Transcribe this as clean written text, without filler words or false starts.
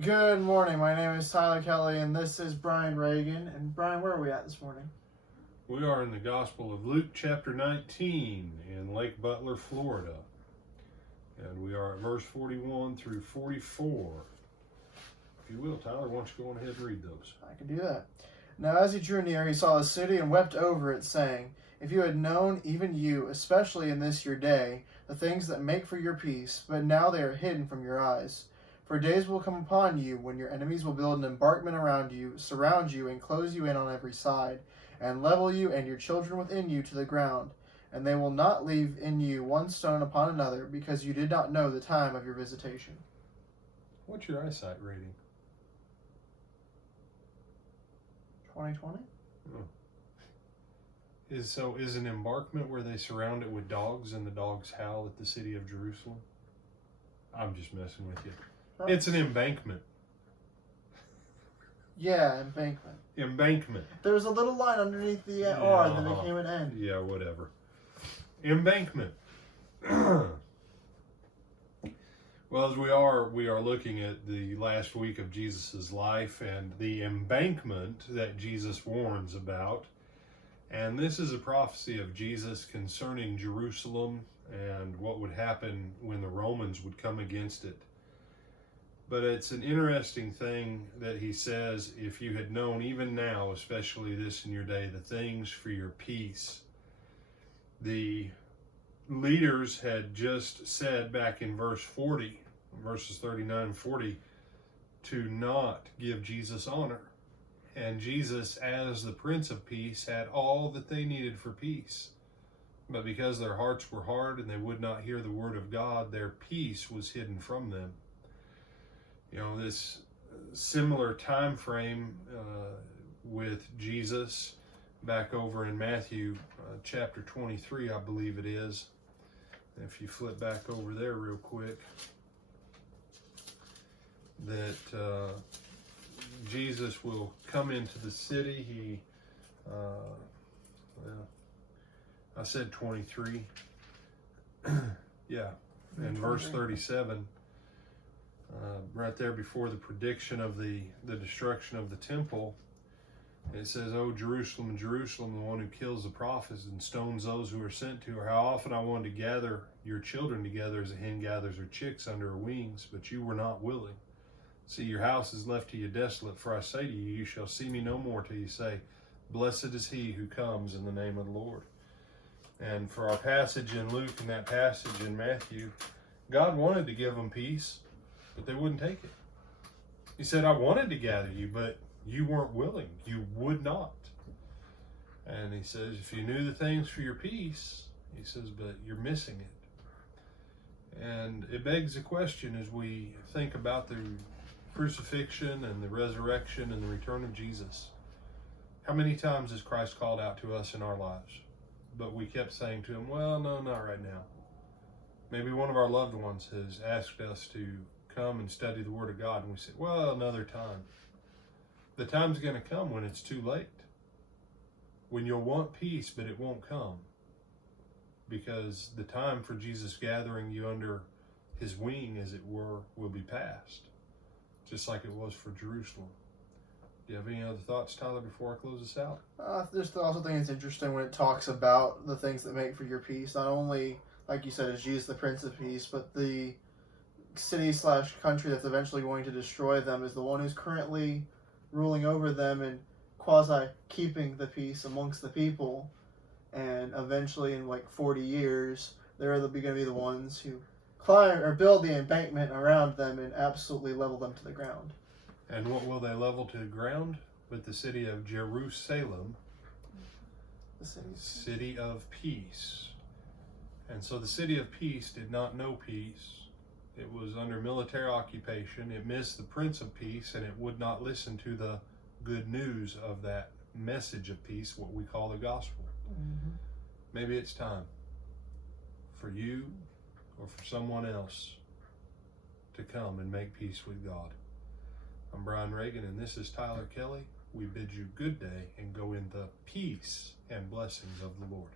Good morning. My name is Tyler Kelly, and this is Brian Reagan. And Brian, where are we at this morning? We are in the Gospel of Luke, chapter 19, in Lake Butler, Florida. And we are at verse 41 through 44. If you will, Tyler, why don't you go on ahead and read those? I can do that. Now, as he drew near, he saw a city and wept over it, saying, "If you had known, even you, especially in this your day, the things that make for your peace, but now they are hidden from your eyes. For days will come upon you when your enemies will build an embankment around you, surround you, and close you in on every side, and level you and your children within you to the ground. And they will not leave in you one stone upon another, because you did not know the time of your visitation." What's your eyesight rating? 2020? Oh. Is an embankment where they surround it with dogs and the dogs howl at the city of Jerusalem? I'm just messing with you. It's an embankment. Yeah, embankment. Embankment. There was a little line underneath the R that became an N. Yeah, whatever. Embankment. Well, as we are looking at the last week of Jesus' life and the embankment that Jesus warns about. And this is a prophecy of Jesus concerning Jerusalem and what would happen when the Romans would come against it. But it's an interesting thing that he says, if you had known even now, especially this in your day, the things for your peace. The leaders had just said back in verses 39 and 40, to not give Jesus honor. And Jesus, as the Prince of Peace, had all that they needed for peace. But because their hearts were hard and they would not hear the word of God, their peace was hidden from them. You know, this similar time frame with Jesus back over in Matthew chapter 23, I believe it is. If you flip back over there real quick, that Jesus will come into the city. He, I said 23. Yeah, in verse 37. Right there before the prediction of the destruction of the temple, it says, "Oh, Jerusalem, Jerusalem, the one who kills the prophets and stones those who are sent to her. How often I wanted to gather your children together as a hen gathers her chicks under her wings, but you were not willing. See, your house is left to you desolate, for I say to you, you shall see me no more till you say, Blessed is he who comes in the name of the Lord." And for our passage in Luke and that passage in Matthew, God wanted to give them peace, but they wouldn't take it. He said, "I wanted to gather you, but you weren't willing. You would not." And he says, if you knew the things for your peace, he says, but you're missing it. And it begs the question as we think about the crucifixion and the resurrection and the return of Jesus. How many times has Christ called out to us in our lives? But we kept saying to him, well, no, not right now. Maybe one of our loved ones has asked us to come and study the Word of God, and we said, well, another time. The time's going to come when it's too late, when you'll want peace, but it won't come, because the time for Jesus gathering you under his wing, as it were, will be past, just like it was for Jerusalem. Do you have any other thoughts, Tyler, before I close this out? I just also think it's interesting when it talks about the things that make for your peace. Not only, like you said, is Jesus the Prince of Peace, but the city/country that's eventually going to destroy them is the one who's currently ruling over them and quasi keeping the peace amongst the people. And eventually, in like 40 years, they're going to be the ones who climb or build the embankment around them and absolutely level them to the ground. And what will they level to the ground? With the city of Jerusalem, The city of peace. And so the city of peace did not know peace. It was under military occupation. It missed the Prince of Peace, and it would not listen to the good news of that message of peace, what we call the gospel. Mm-hmm. Maybe it's time for you or for someone else to come and make peace with God. I'm Brian Reagan, and this is Tyler Kelly. We bid you good day and go in the peace and blessings of the Lord.